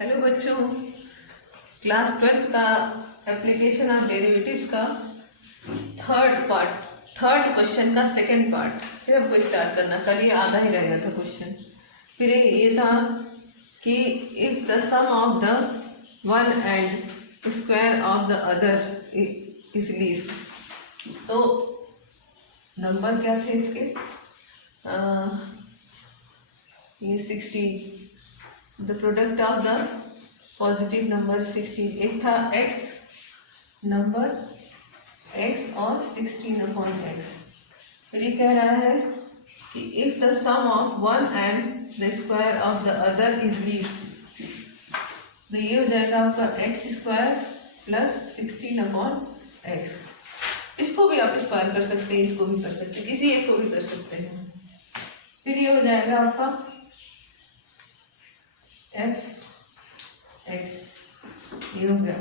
Hello बच्चों, class 12 का application of derivatives का थर्ड क्वेश्चन का सेकंड पार्ट से हमको स्टार्ट करना। कल ये आधा ही रह गया था क्वेश्चन। फिर ये था कि if the sum of the one and square of the other is least, तो नंबर क्या थे इसके? ये 16, the product of the positive number 16। एक था x नंबर x और 16/x। फिर ये कह रहा है कि if the sum of one and the square of the other is least, तो ये हो जाएगा आपका x² प्लस 16/x। इसको भी आप स्क्वायर कर सकते हैं, इसको भी कर सकते हैं, किसी एक को भी कर सकते हैं। फिर ये हो जाएगा आपका f(x), ये हो गया।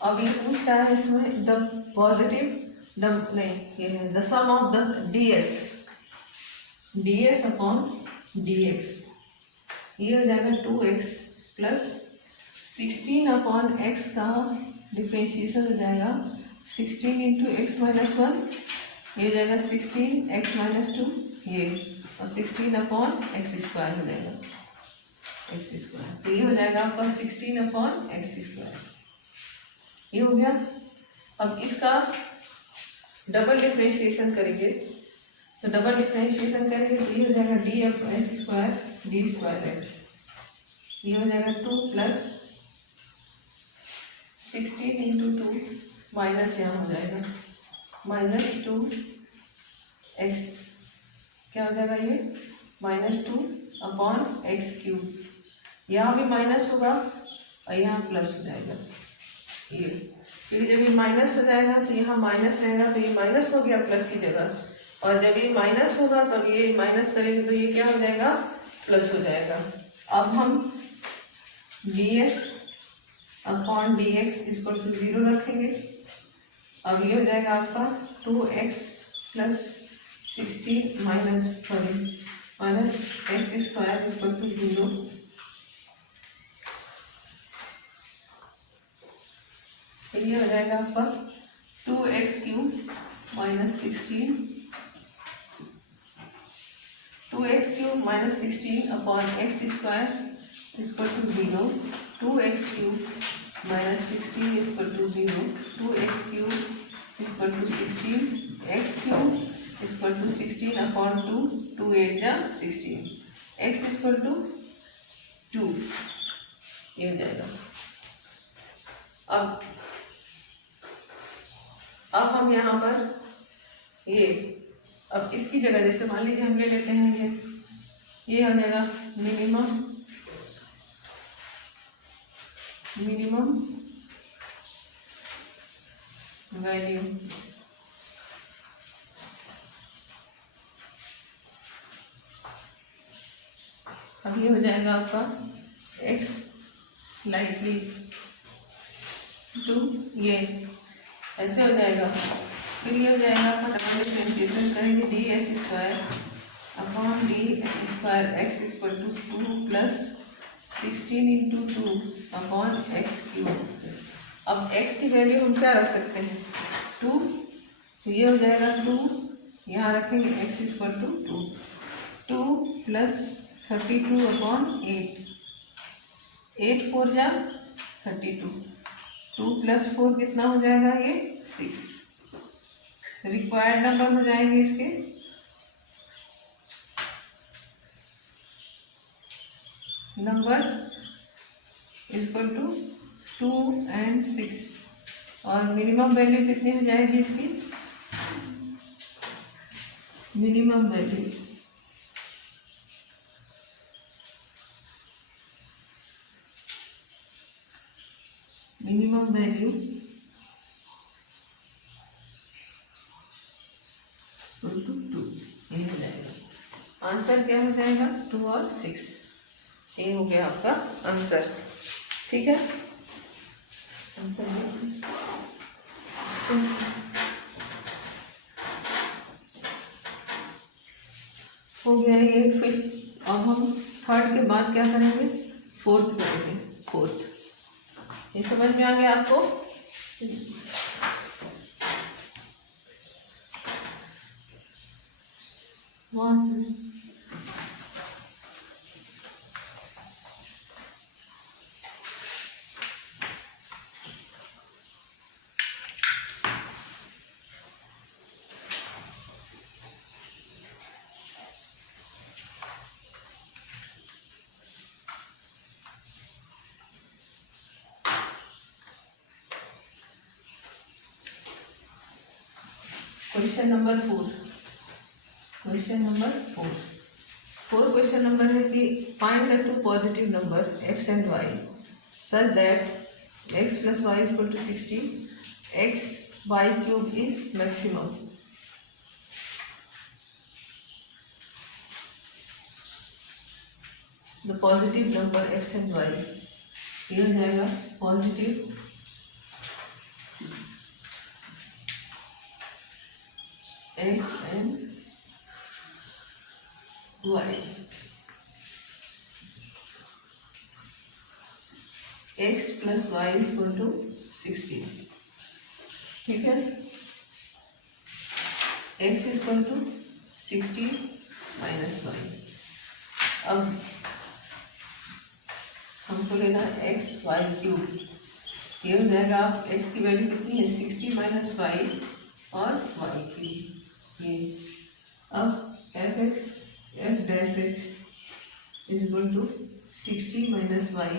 अब ये पूछता है इसमें द पॉजिटिव नहीं, ये है the sum of the ds/dx। ये हो जाएगा 2x प्लस 16/x का डिफ्रेंशिएशन हो जाएगा 16 × x - 1, ये हो जाएगा 16x - 2, ये और 16/x² हो जाएगा x²। तो ये हो जाएगा आपका 16/x²। ये हो गया। अब इसका डबल डिफ्रेंशिएशन करेंगे, तो डबल डिफ्रेंशिएशन करेंगे तो ये हो जाएगा df(x²) d²x। ये हो जाएगा 2 प्लस 16 × 2 माइनस यहाँ हो जाएगा -2x, क्या हो जाएगा ये -2/x³। यहाँ भी माइनस होगा और यहाँ प्लस हो जाएगा ये। फिर जब ये माइनस हो जाएगा तो यहाँ माइनस रहेगा, तो ये माइनस हो गया प्लस की जगह, और जब ये माइनस होगा तब ये माइनस करेंगे तो ये क्या हो जाएगा, प्लस हो जाएगा। अब हम ds/dx = 0 रखेंगे। अब ये हो जाएगा आपका 2x प्लस 16 माइनस x² = 0। फिर ये हो जाएगा आपका 2x³ - 16 - 16/x² = 0। 2x³ - 16 = 0। 2x³ = 16, x³ = 16/2, 2 8 जा 16, x = 2, ये हो जाएगा। अब हम यहाँ पर ये, अब इसकी जगह जैसे मान लीजिए हम ले लेते हैं ये हो जाएगा मिनिमम वैल्यू। अब ये हो जाएगा आपका x स्लाइटली टू, ये ऐसे हो जाएगा। फिर ये हो जाएगा आपका डबल डिफ्रेंशिएशन करेंगे ds² dx² = 2 प्लस 16 × 2/x³। अब x की वैल्यू हम क्या रख सकते हैं, 2, तो ये हो जाएगा 2, यहाँ रखेंगे x = 2 प्लस 32/8, 8 4 जा 32, 2 + 4 कितना हो जाएगा, ये 6। रिक्वायर्ड नंबर हो जाएंगे इसके नंबर = 2 और 6, और मिनिमम वैल्यू कितनी हो जाएगी इसकी, मिनिमम वैल्यू = 2, ये हो जाएगा। आंसर क्या हो जाएगा, 2 और 6, ये हो गया आपका आंसर। ठीक है, आंसर हो गया ये। फिर अब हम थर्ड के बाद क्या करेंगे, फोर्थ करेंगे। 4th। ये समझ में आ गया आपको? वहाँ से question number 4। Question number 4 question number है कि find the two positive number x and y such that x plus y is equal to 60, x y cube is maximum. The positive number x and y, ये हो जाएगा positive x and y, x plus y equal to 60, ठीक है। x equal to 60 minus y. अब हमको लेना है x Y cube, ये हो जाएगा। आप x की वैल्यू कितनी है 60 माइनस वाई और y क्यूब ये। अब f dash x is equal to 60 minus y,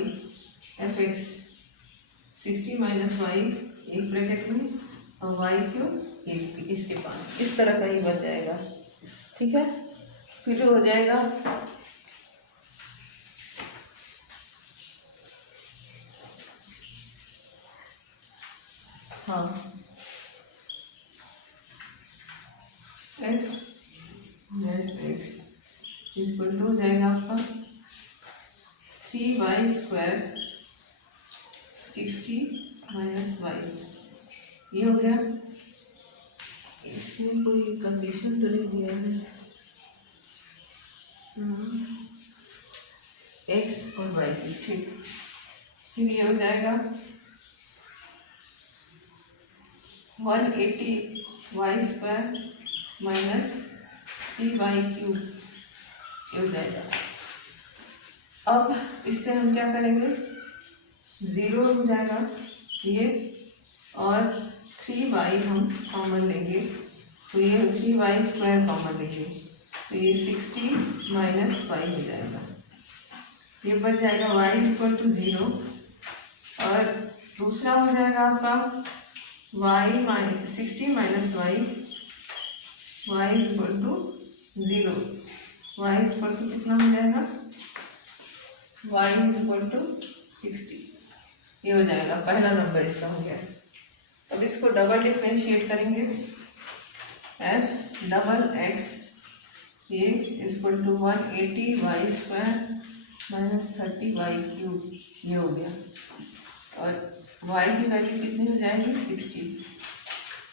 f x 60 minus y एक ब्रैकेट में और वाई क्यूब एक इसके पास, इस तरह का ही बन जाएगा, ठीक है। फिर हो जाएगा हाँ f dash x equal to हो जाएगा आपका 3y स्क्वायर 60 माइनस वाई, ये हो गया। इसमें कोई कंडीशन तो नहीं दिया है, एक्स और वाई की, ठीक। फिर ये हो जाएगा 180 y square minus 3y cube, ये हो जाएगा। अब इससे हम क्या करेंगे, 0 हो जाएगा ये, और 3y हम कॉमन लेंगे, तो ये 3y स्क्वायर कॉमन लेंगे, तो ये 60 माइनस वाई हो जाएगा। ये बच जाएगा y इक्वल टू 0, और दूसरा हो जाएगा आपका y 60 minus y, y equal to 0, y equal to कितना हो जाएगा, y इक्वल टू 60, ये हो जाएगा। पहला नंबर इसका हो गया। अब इसको डबल डिफरेंशिएट करेंगे, f डबल x ये equal to 180 y square minus 30 y cube, ये हो गया। और y की वैल्यू कितनी हो जाएगी 60,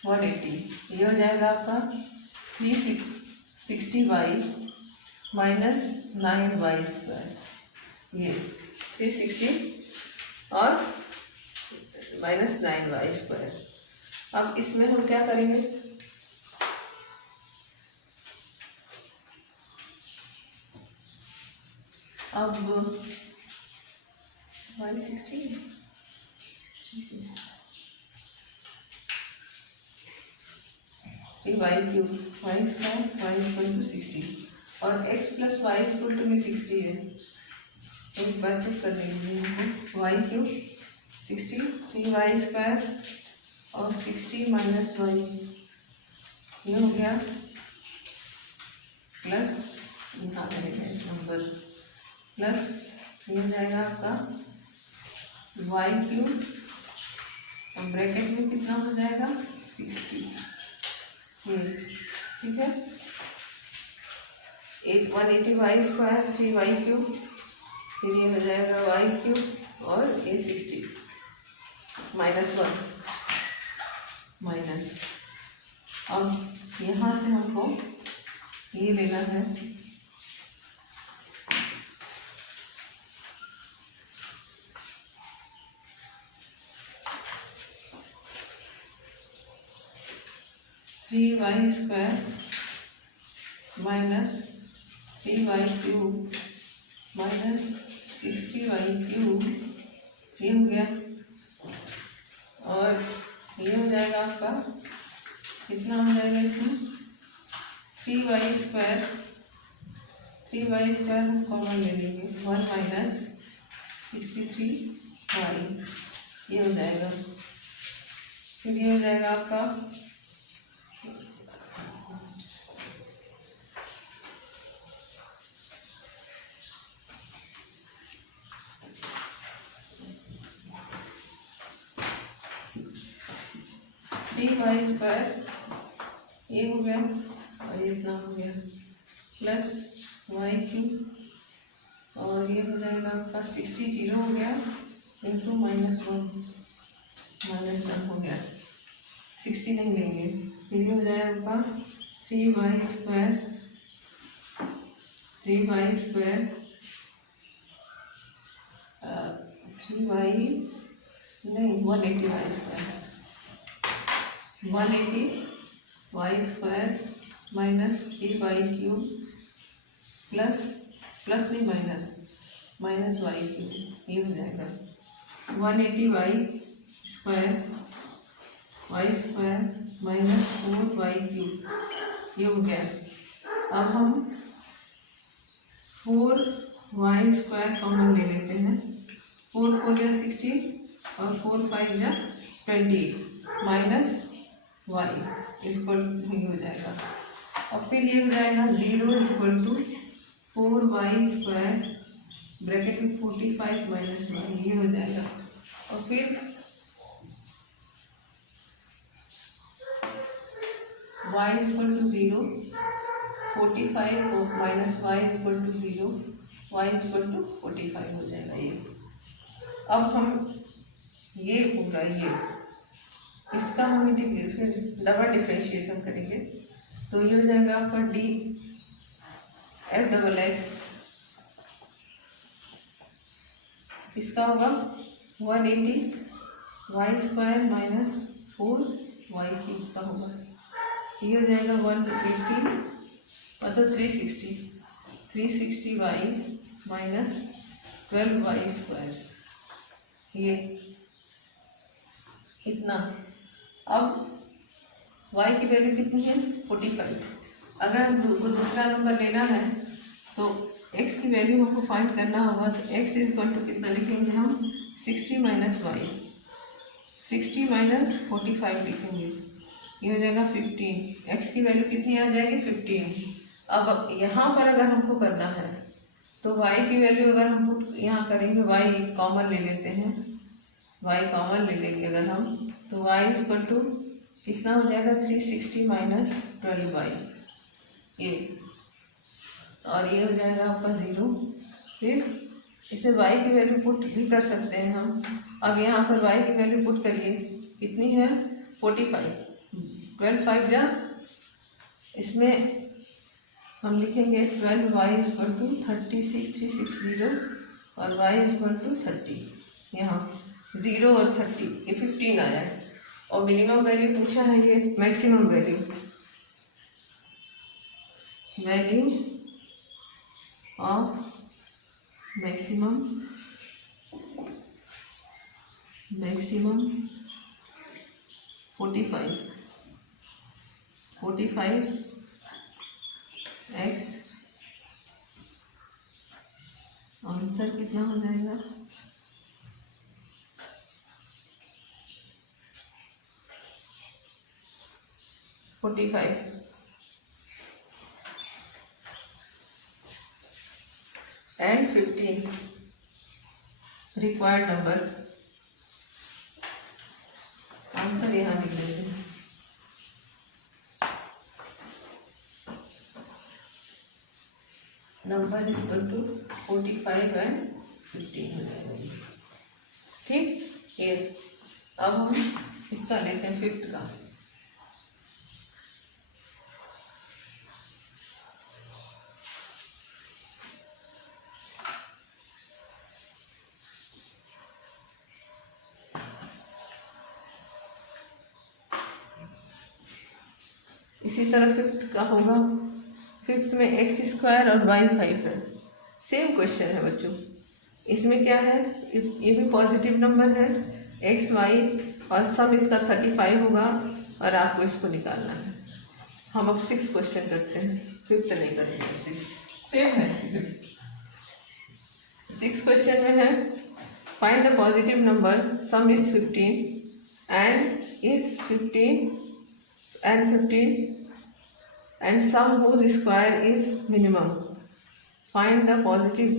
180, ये हो जाएगा आपका 360 वाई माइनस 9 वाई स्क्वायर, ये 360 और माइनस 9 वाई स्क्वायर। अब इसमें हम क्या करेंगे, अब y 60 y cube y square y equal to 60 और x plus y equal to भी 60 है। एक बार चेक कर लेंगे हमको, वाई क्यूब 60 3y स्क्वायर और 60 माइनस वाई, ये हो गया, प्लस यहाँ करेंगे नंबर प्लस, ये हो जाएगा आपका वाई क्यूब और ब्रैकेट में कितना हो जाएगा 60, ये ठीक है। एक 180 वाई स्क्वायर 3y क्यूब, फिर ये हो जाएगा वाई क्यूब और ये 60 माइनस 1 माइनस। अब यहाँ से हमको ये लेना है 3y² minus 3y³ minus 60y³ ये हो गया। और ये हो जाएगा आपका, कितना हो जाएगा इसमें, 3y² हम कॉमन ले लेंगे, 1 माइनस 63y ये हो जाएगा। फिर ये हो जाएगा आपका 3y² ये हो गया और ये इतना हो गया प्लस y³ और ये हो जाएगा आपका 60 जीरो हो गया इंटू -1 हो गया, 60 नहीं लेंगे। फिर ये हो जाएगा आपका 3y² 180y² minus 3y³ plus नहीं माइनस y³ ये हो जाएगा 180y² माइनस 4y³ ये हो गया। अब हम 4y² कॉमन ले लेते हैं, 4 4 या 60 और 4 5 या 20 माइनस y इक्वल हो जाएगा। और फिर ये हो जाएगा 0 इक्वल टू 4y² ब्रैकेट में 45 माइनस y ये हो जाएगा। और फिर y equal to 0, 45 minus y equal to 0, y equal to 45 हो जाएगा ये। अब हम ये पूरा ये इसका हम फिर डबल डिफ्रेंशिएशन करेंगे तो ये हो जाएगा आपका df XX इसका होगा 180y² माइनस 4y³ का होगा। ये हो जाएगा 180 मतलब 360y माइनस 12y² ये इतना। अब y की वैल्यू कितनी है 45। अगर हमको दूसरा नंबर लेना है तो x की वैल्यू हमको फाइंड करना होगा तो x इक्वल टू कितना लिखेंगे हम 60 माइनस y, 60 माइनस 45 लिखेंगे, ये हो जाएगा 15। x की वैल्यू कितनी आ जाएगी 15। अब यहाँ पर अगर हमको करना है तो y की वैल्यू अगर हम पुट यहाँ करेंगे, y कॉमन ले लेते हैं, y कॉमन ले लेंगे अगर हम तो y इक्वल टू कितना हो जाएगा 360 माइनस 12y ये, और ये हो जाएगा आपका 0। फिर इसे y की वैल्यू पुट भी कर सकते हैं हम। अब यहाँ पर y की वैल्यू पुट करिए, कितनी है 45, 12 5 जा, इसमें हम लिखेंगे 12y इक्वल टू 360 और y इक्वल टू 30, यहाँ 0 और 30 ये 15 आया है। और मिनिमम वैल्यू पूछा है ये maximum value of maximum 45x answer कितना हो जाएगा 45 and 15 रिक्वायर्ड नंबर। आंसर यहाँ लिख लेते हैं। नंबर इक्वल टू 45 and 15 हो जाएगा। ठीक, ये अब हम इसका लेते हैं 5th का। इसी तरह फिफ्थ का होगा, फिफ्थ में एक्स स्क्वायर और वाई 5 है। सेम क्वेश्चन है बच्चों, इसमें क्या है, ये भी पॉजिटिव नंबर है एक्स वाई और सम इसका 35 होगा और आपको इसको निकालना है। हम अब 6 क्वेश्चन करते हैं, फिफ्थ नहीं करेंगे, सेम है। 6 क्वेश्चन में है find the positive number some is 15 and sum whose square is minimum. Find the positive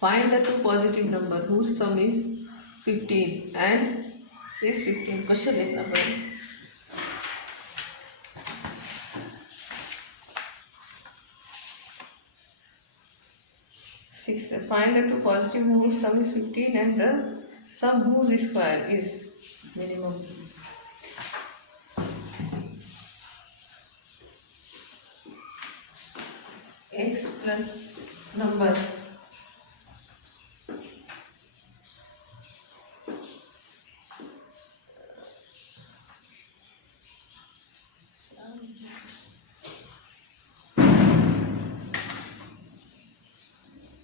find the two positive number whose sum is 15 and is 15. Question लिखना पड़ेगा। Find the two positive whose sum is 15 and the sum whose square is minimum. X plus number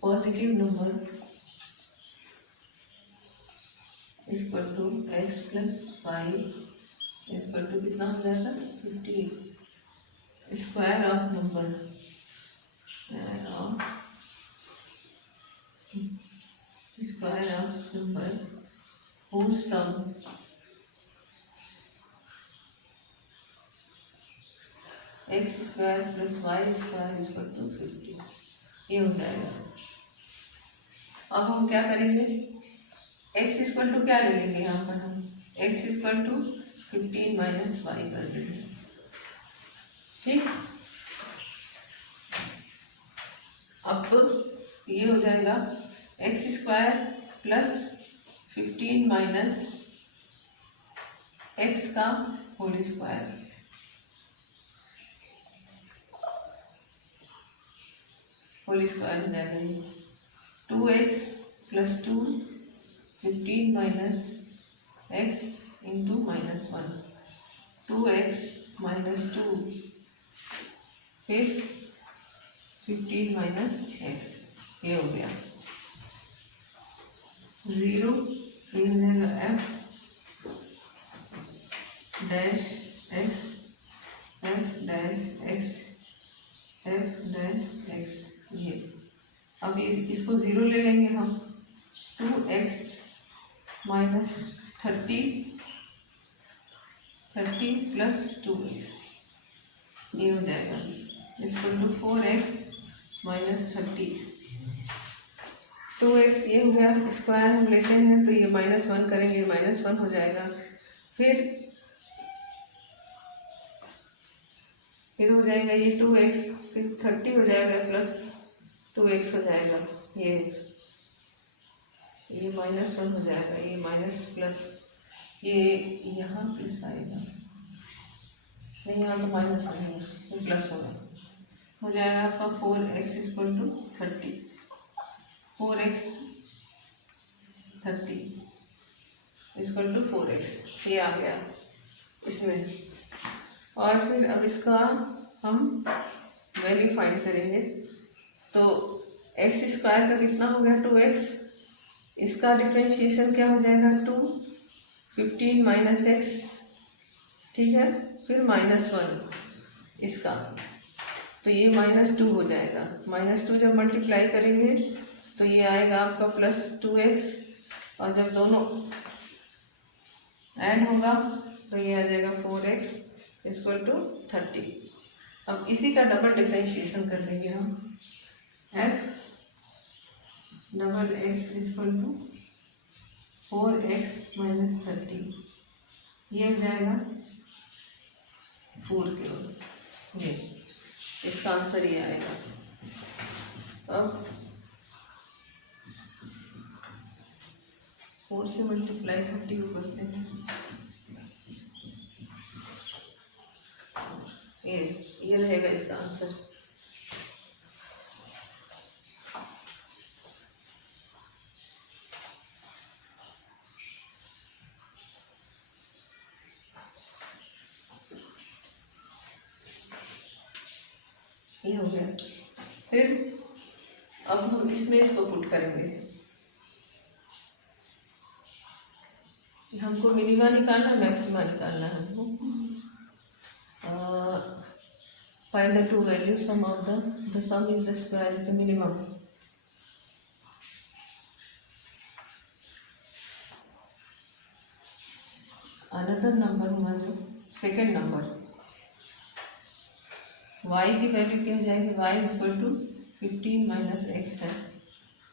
positive number is equal to x plus y is equal to कितना हो जाएगा 15 square of number whose sum x square plus y square is equal to 50, ये हो जाएगा। अब हम क्या करेंगे, x इक्वल टू क्या ले लेंगे, यहाँ पर हम x equal to 15 minus y कर देंगे, ठीक। अब ये हो जाएगा x square plus 15 minus x का होल स्क्वायर, होल स्क्वायर हो जाएगा ये 2x plus 2 15 minus x into minus 1 2x minus 2 फिर 15 माइनस x, ये हो गया 0, ये हो जाएगा f dash x f dash x f dash x, ये अब इसको 0 ले लेंगे हम 2x माइनस 30 प्लस 2x, ये हो जाएगा इसको टू 4x माइनस 30 2x, ये हो गया स्क्वायर हम लेते हैं तो ये -1 करेंगे, -1 हो जाएगा, फिर हो जाएगा ये 2x, फिर 30 हो जाएगा प्लस 2x हो जाएगा, ये -1 हो जाएगा, ये माइनस प्लस, ये यहाँ प्लस आएगा, नहीं यहाँ तो माइनस नहीं है, ये प्लस होगा, हो जाएगा आपका 4x equal to 30, 4x 30 equal to 4x, ये आ गया इसमें। और फिर अब इसका हम वैल्यू फाइंड करेंगे, तो x स्क्वायर का कितना हो गया 2x, इसका डिफ्रेंशिएशन क्या हो जाएगा 2 15 माइनस x, ठीक है, फिर -1 इसका, तो ये -2 हो जाएगा, -2 जब मल्टीप्लाई करेंगे तो ये आएगा आपका प्लस 2x, और जब दोनों ऐड होगा तो ये आ जाएगा 4x इक्वल टू 30। अब इसी का डबल डिफ्रेंशिएशन कर देंगे हम, f double x equal to 4x minus 30, ये हो जाएगा 4 के, ये इसका आंसर ये आएगा। अब 4 से मल्टीप्लाई 30 को करते हैं, ये रहेगा इसका आंसर। ये हो गया। फिर अब हम इसमें इसको पुट करेंगे। हमको मिनिमा निकालना, मैक्सिमा निकालना है हमको। Find the two value, sum of the sum is the square is the minimum. Another number हुआ जो सेकेंड नंबर, y की वैल्यू क्या हो जाएगी, y is equal to 15 minus x है,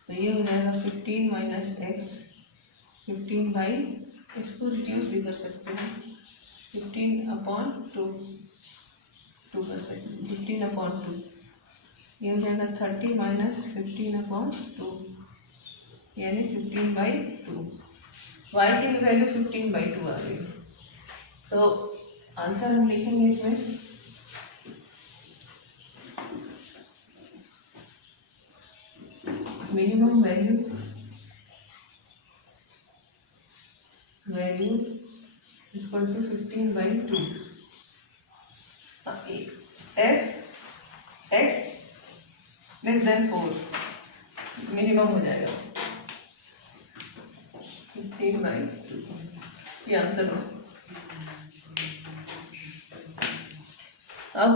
तो ये हो जाएगा 15 माइनस एक्स, 15 बाई, इसको रिड्यूस भी कर सकते हैं, 15/2 कर सकते हैं, 15/2, ये हो जाएगा 30 माइनस 15/2 यानी 15/2। y की भी वैल्यू 15/2 आ गई। तो आंसर हम लिखेंगे इसमें minimum value equal to 15/2। f x less than 4 minimum हो जाएगा 15/2, ये आंसर हो। अब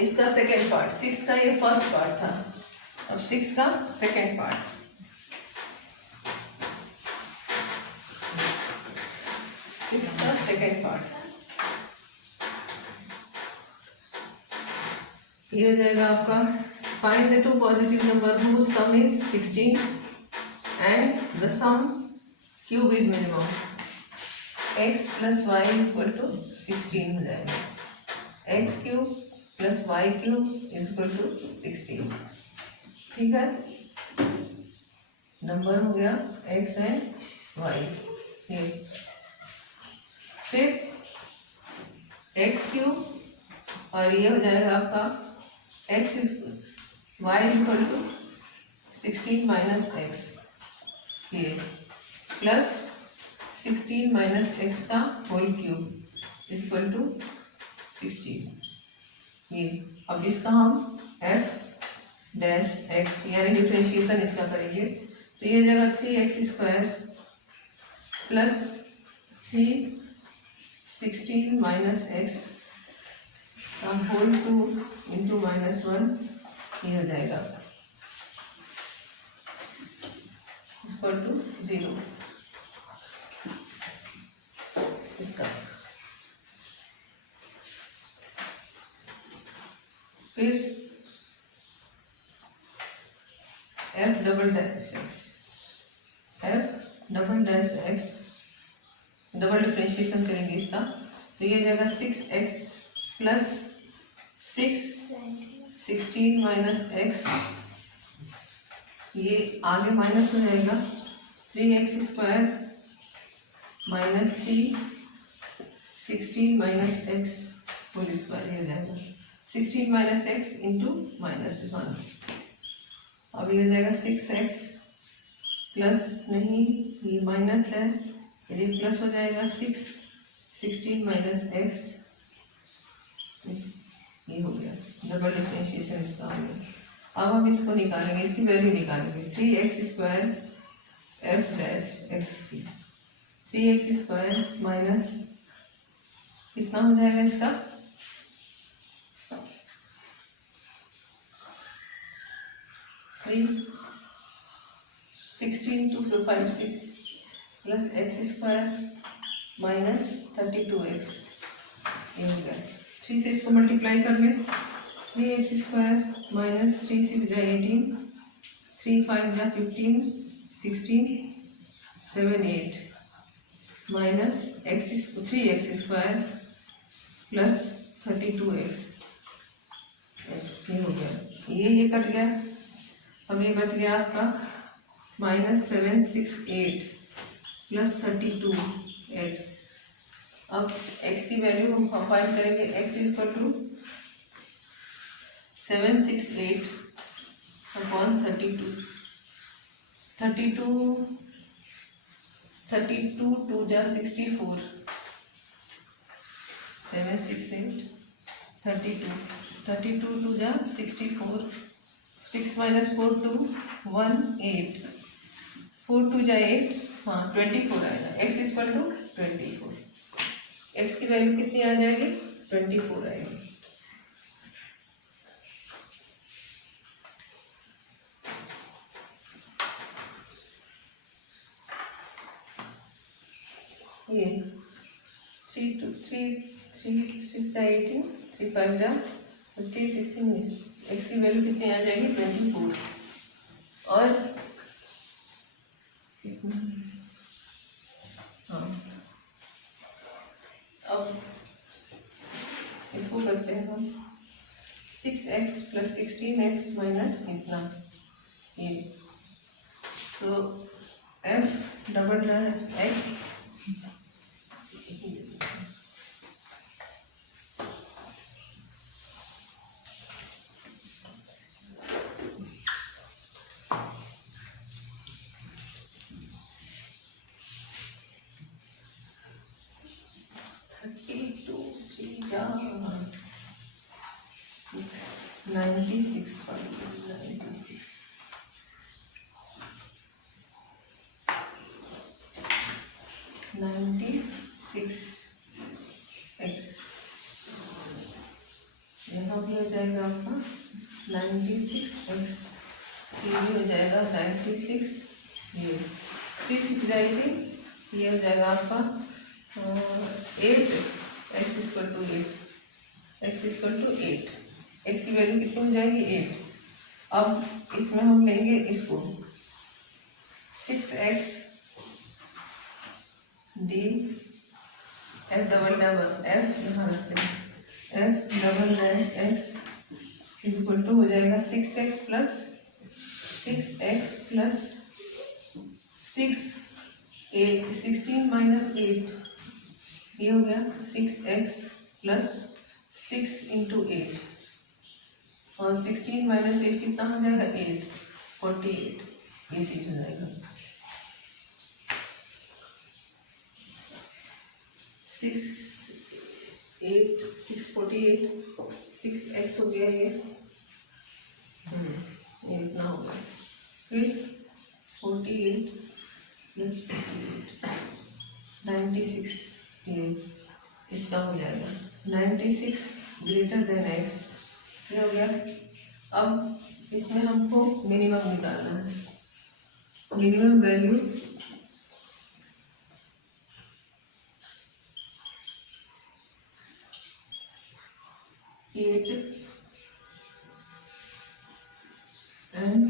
इसका सेकेंड पार्ट, 6 का ये फर्स्ट पार्ट था, अब 6 का सेकेंड पार्ट। सेकेंड पार्ट ये हो जाएगा आपका, find the two positive number whose sum is 16 and the sum cube is minimum, x plus y is equal to 16 हो जाएगा, x cube plus y cube is equal to 16। ठीक है, number हो गया x एंड y। ये फिर x cube और ये हो जाएगा आपका x is y is equal to 16 minus x, ये प्लस 16 माइनस एक्स का whole cube is equal to 16। ये अब इसका हम f डैश x यानी डिफ्रेंशिएशन इसका करेंगे, तो ये हो जाएगा 3x² प्लस 16 माइनस एक्स का होल क्यूब इंटू -1, ये हो जाएगा इक्वल टू 0 इसका। फिर f double dash x double differentiation करेंगे इसका, तो ये जाएगा 6x प्लस 16 माइनस एक्स, ये आगे माइनस हो जाएगा 3x² minus 16 minus x whole square, ये हो जाएगा 16 माइनस एक्स इंटू -1। अब ये हो जाएगा 6x प्लस, नहीं ये माइनस है, ये प्लस हो जाएगा 16 माइनस एक्स, ये हो गया डबल डिफरेंशिएशन इसका हो गया। अब हम इसको निकालेंगे, इसकी वैल्यू निकालेंगे, 3x² f डैश एक्स की 3x² माइनस कितना हो जाएगा इसका 16 to 5 6 plus x² minus 32x, ये हो गया। 3 से इसको मल्टीप्लाई कर लें, 3x² माइनस 3 6 जा 18, 3 5 जा 15, 16 7 8 माइनस 3x² प्लस 32x, ये हो गया, ये कट गया। अब ये बच गया आपका -768 प्लस 32x। अब x की वैल्यू हम फाइंड करेंगे, x is equal to 768 upon 32, 32 2 जा 64, 768 32, 32 टू जा 64, 6 माइनस 4 2 1 8, 4 टू जा 8, हाँ 24 आएगा। x इक्वल टू 24, x की वैल्यू कितनी आ जाएगी 24 आएगी। ये 3 2 3 3 6 18, 3 5 जा 50 16, x की वैल्यू कितनी आ जाएगी 24। और हाँ अब इसको करते हैं हम 6x प्लस 16x माइनस इतना ये, तो f डबल x यहाँ भी हो जाएगा आपका 96x, ये भी हो जाएगा 96, ये 3 6 जाएगी, ये हो जाएगा आपका 8, x equal to 8, x equal to 8, x की वैल्यू कितनी हो जाएगी 8। अब इसमें हम लेंगे इसको 6x d f double double f यहाँ रखते हैं, f double dash x equal to हो जाएगा 6x प्लस 6 8 16 माइनस 8, ये हो गया 6x प्लस 6 इंटू 8, और 16 माइनस 8 कितना हो जाएगा 8, 48, ये चीज हो जाएगा 6 8 6 48, 6x हो गया ये इतना हो गया, फिर 48 प्लस 96, ये इसका हो जाएगा 96 ग्रेटर देन x, ये हो गया। अब इसमें हमको मिनिमम निकालना है, minimum value 8 and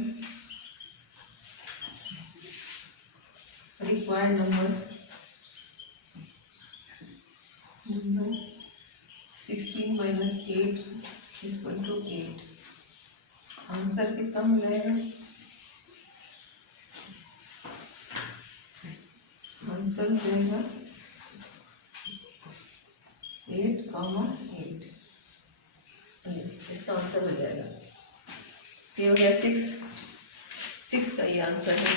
required number 16 minus 8 equal to 8। Answer कितना मिलेगा, आंसर मिलेगा 8, इसका आंसर हो जाएगा, ये हो गया 6 का ये आंसर है।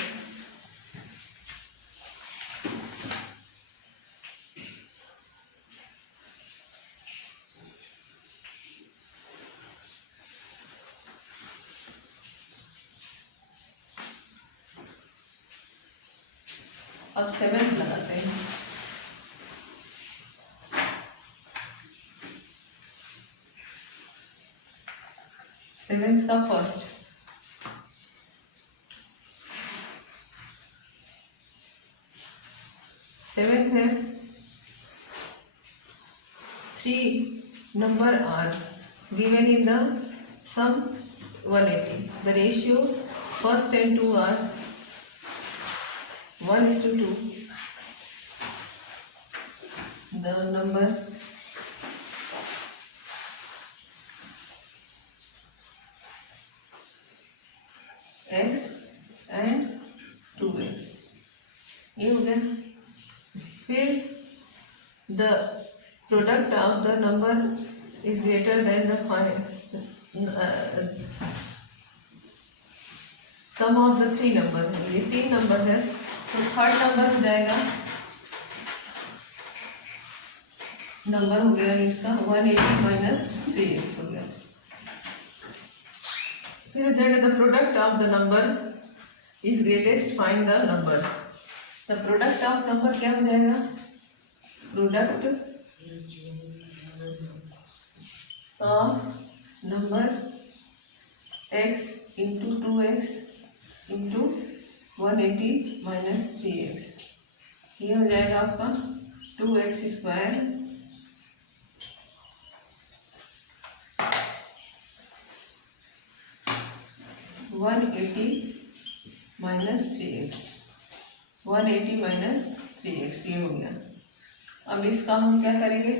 अब 7 लगाते हैं, 7 का फर्स्ट 7 है 3 number are given in the sum 180, the ratio first and 2 are 1:2, the number x and 2x, ये हो गया। फिर the product of the number is greater than the sum of the 3 number, ये 3 नंबर है, तो third number हो जाएगा number हो गया इसका 180 माइनस 3x हो गया। फिर हो जाएगा the product of the number is greatest, find the number. The product of number क्या हो जाएगा, product of number x into 2x into 180 minus 3x, ये हो जाएगा आपका 2x square one eighty minus 3x, 180 minus 3x, ये हो गया। अब इसका हम क्या करेंगे,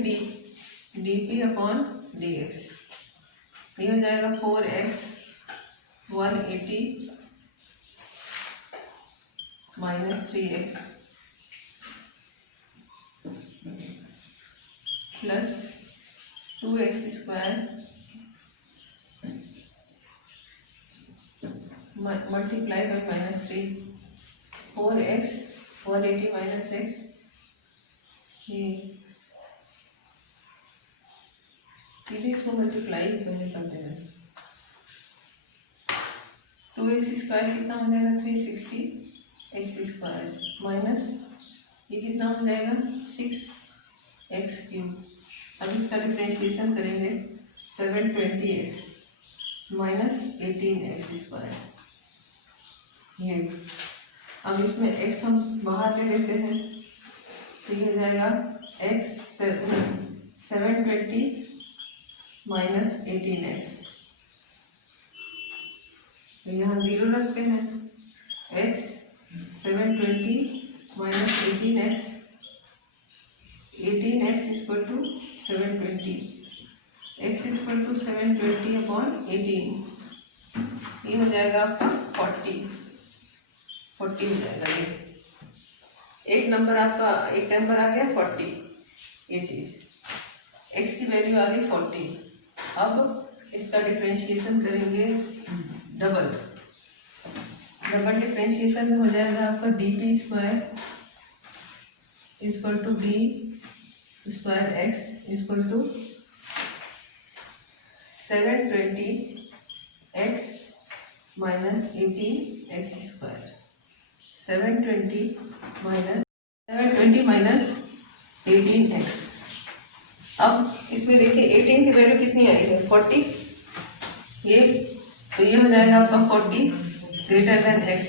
D P upon D x, ये हो जाएगा 4x 180 minus 3x plus 2x square multiply by minus 3, 4x 180 minus x, ये सीधे इसको मल्टीप्लाई पहले करते हैं। 2x स्क्वायर कितना हो जाएगा 360 x स्क्वायर माइनस ये कितना हो जाएगा 6x क्यूब। अब इसका डिफ्रेंशिएशन करेंगे 720x माइनस 18x स्क्वायर, ये। अब इसमें x हम बाहर ले लेते हैं तो ये हो जाएगा x 720 माइनस 18x, तो यहाँ 0 रखते हैं। x 720 minus 18x, 18x equal to 720, x equal to 720 upon 18, ये हो जाएगा आपका 40 हो जाएगा। ये एक नंबर आपका, एक नंबर आ गया 40, ये चीज़ x की वैल्यू आ गई 40। अब इसका डिफ्रेंशिएशन करेंगे डबल डिफ्रेंशिएशन में हो जाएगा आपका d P square equal to d square x equal to 720x minus 18x square, 720 minus 18x। अब इसमें देखिए 18 की वैल्यू कितनी आई है 40, ये तो ये हो जाएगा आपका 40 ग्रेटर देन x,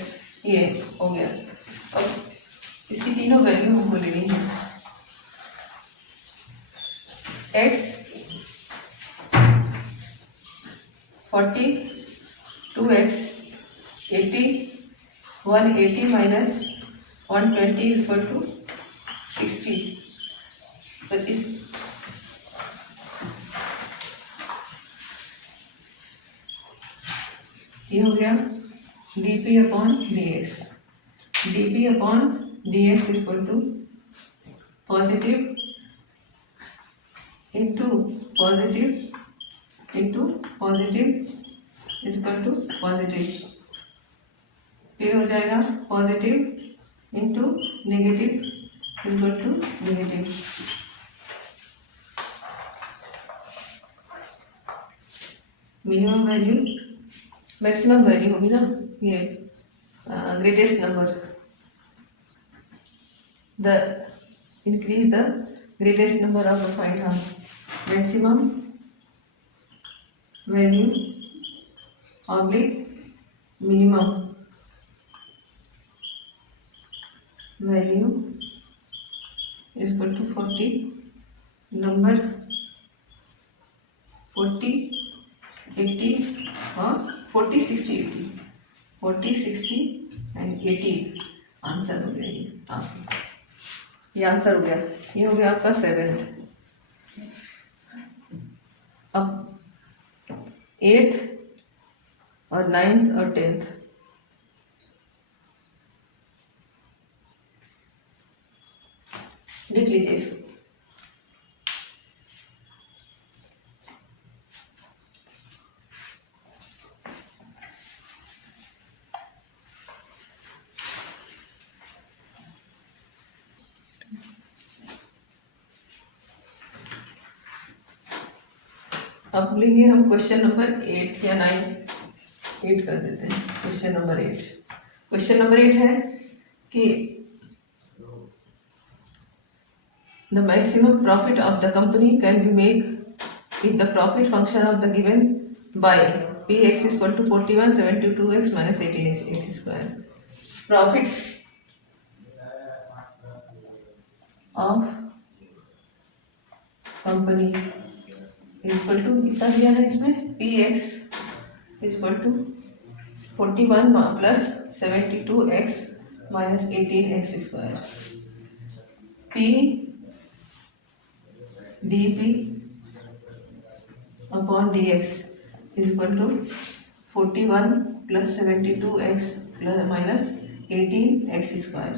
ये हो गया। अब इसकी तीनों वैल्यू हमको लेनी है। x 40, 2x 80, 180 minus 120 equal to 60। तो इस ये हो गया D P upon D x, D P upon D x equal to positive into positive into positive equal to positive, फिर हो जाएगा positive into negative equal to negative. Minimum value maximum value होगी ना, ये greatest number, the increase the greatest number of the find out maximum value oblique minimum value equal to 40 number 40 80 और 40 60 80, 40 60 and 80 answer हो गया। ये answer हो गया, ये हो गया आपका 7th। अब 8th और 9th और 10th देख लीजिए इसको। अब लेंगे हम क्वेश्चन नंबर 8 या 9, 8 कर देते हैं। क्वेश्चन नंबर 8, क्वेश्चन नंबर 8 है कि the maximum profit of the company can be make if the profit function of the given by px is equal to 41 72x minus 18x square. Profit of company is equal to कितना दिया है इसमें, P x is equal to 41 plus 72x minus 18x square, P D P upon D x is equal to 41 plus 72x plus minus 18x square,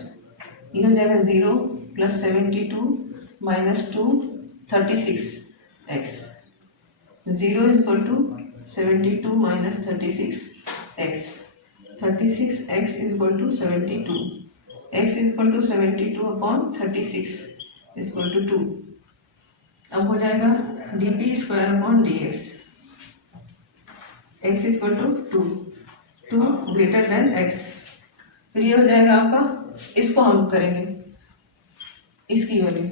ये हो जाएगा 0 plus 72 minus 2 36x, 0 is equal to 72 minus 36x, 36x is equal to 72, x is equal to 72 upon 36 is equal to 2। अब हो जाएगा D P square upon D x, x is equal to 2 greater than x, फिर ये हो जाएगा आपका, इसको हम करेंगे इसकी वैल्यू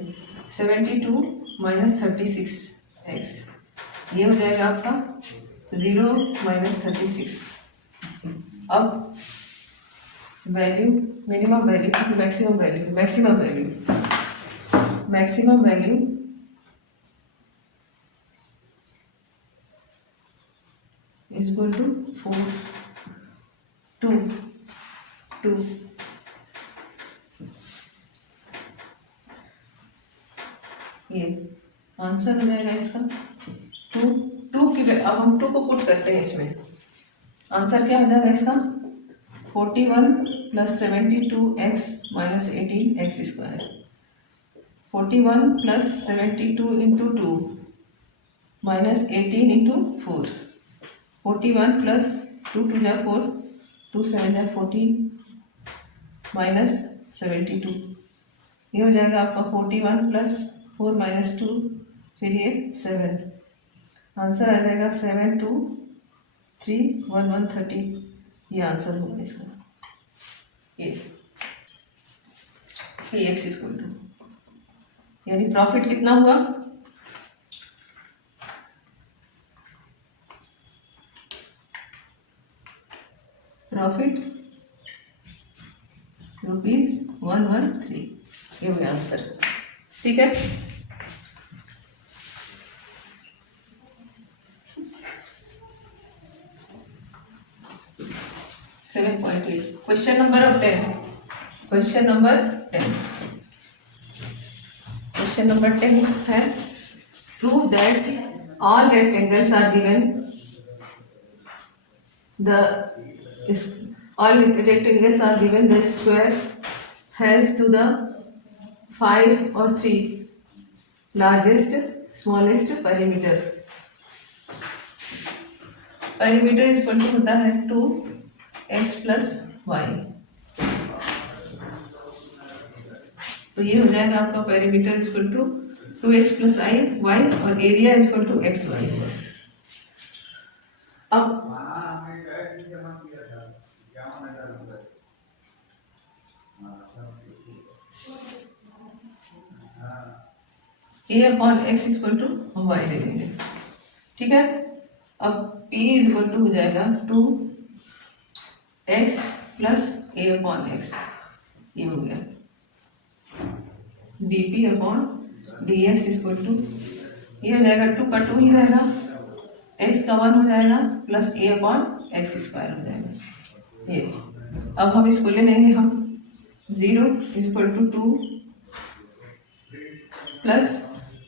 72 माइनस 36x, ये हो जाएगा आपका 0 माइनस 36। अब value minimum value maximum value, maximum value is equal to 2 ये आंसर हो जाएगा इसका 2 की। अब हम 2 को पुट करते हैं इसमें, आंसर क्या हो जाएगा इसका 41 plus 72x minus 18x square, 41 plus 72 into 2 minus 18 into 4, 41 plus 2 2 जा 4, 2 7 जा 14 माइनस 72, ये हो जाएगा आपका 41 प्लस 4 माइनस 2, फिर ये 7, आंसर आ जाएगा 7 2 3 1 1 30, ये आंसर होगा इसका। ये पी एक्स इक्वल टू, यानी प्रॉफिट कितना हुआ, प्रॉफिट ₹113, ये हुआ आंसर। ठीक है, क्वेश्चन नंबर 10, क्वेश्चन नंबर 10 है prove that all rectangles are given the square has to the 5 or 3 largest smallest perimeter is equal to होता है 2x plus y, तो ये हो जाएगा आपका perimeter is equal to 2x plus y और area is equal to xy। अब a upon x is equal to y ले लेंगे। ठीक है, अब p इज इक्वल टू हो जाएगा 2x plus a upon x, ये हो गया dp upon dx is equal to, ये हो जाएगा 2 का 2 ही रहेगा, x का 1 हो जाएगा plus a upon x square हो जाएगा। ये अब हम इसको ले लेंगे हम 0 is equal to 2 plus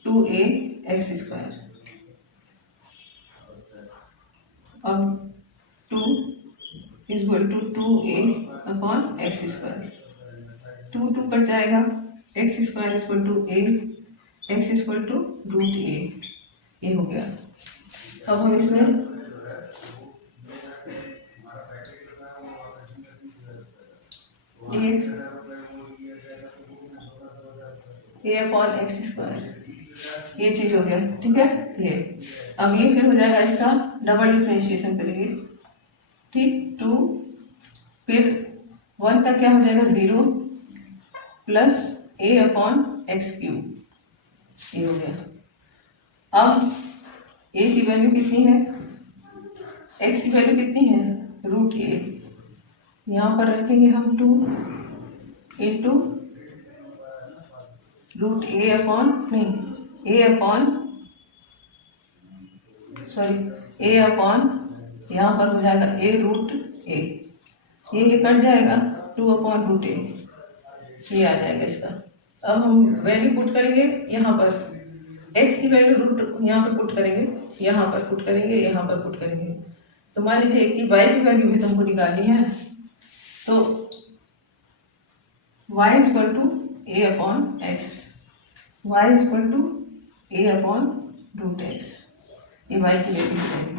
2a x square, अब 2 is equal to 2a upon x square, 2 2 कट जाएगा, x square is equal to a, x is equal to root a, ये हो गया। अब हम इसमें dx a upon x square ये चीज हो गया, ठीक है। ये अब ये फिर हो जाएगा इसका डबल डिफ्रेंशिएशन करेंगे, ठीक। 2 फिर 1 का क्या हो जाएगा 0 प्लस a/x³, ये हो गया। अब a की वैल्यू कितनी है, x की वैल्यू कितनी है √a, यहाँ पर रखेंगे हम 2 इंटू यहाँ पर हो जाएगा a√a, ये कट जाएगा 2/√a, ये आ जाएगा इसका। अब हम वैल्यू पुट करेंगे यहाँ पर, x की वैल्यू रूट यहाँ पर पुट करेंगे, यहाँ पर पुट करेंगे, यहाँ पर पुट करेंगे। तो मान लीजिए कि y की वैल्यू भी तुमको निकालनी है, तो y equal to a/x, y equal to a/√x, ये y की वैल्यू निकालेंगे।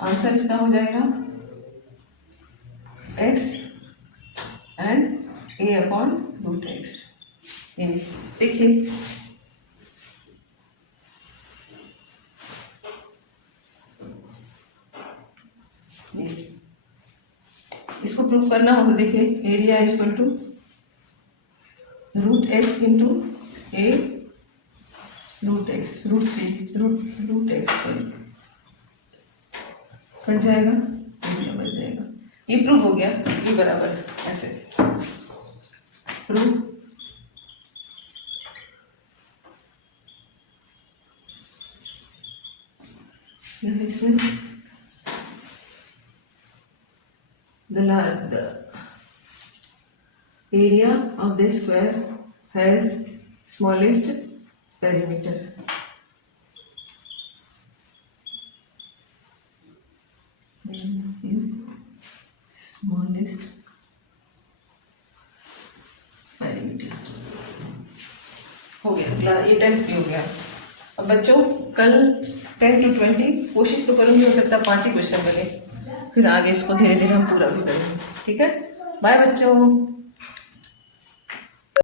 आंसर इसका हो जाएगा x एंड a/√x। ये देखिए, इसको प्रूव करना हो तो देखिए, area equal to √x into a√x, √x sorry, कट जाएगा, एरिया बच जाएगा। ये प्रूव हो गया, ये बराबर ऐसे प्रूव। इसमें the area of the square has smallest perimeter. Smallest perimeter हो गया, ये 10 हो गया। अब बच्चों कल 10 to 20 कोशिश तो करूँगी, हो सकता है 5 ही क्वेश्चन बने, फिर आगे इसको धीरे धीरे हम पूरा भी करेंगे, ठीक है। बाय बच्चों।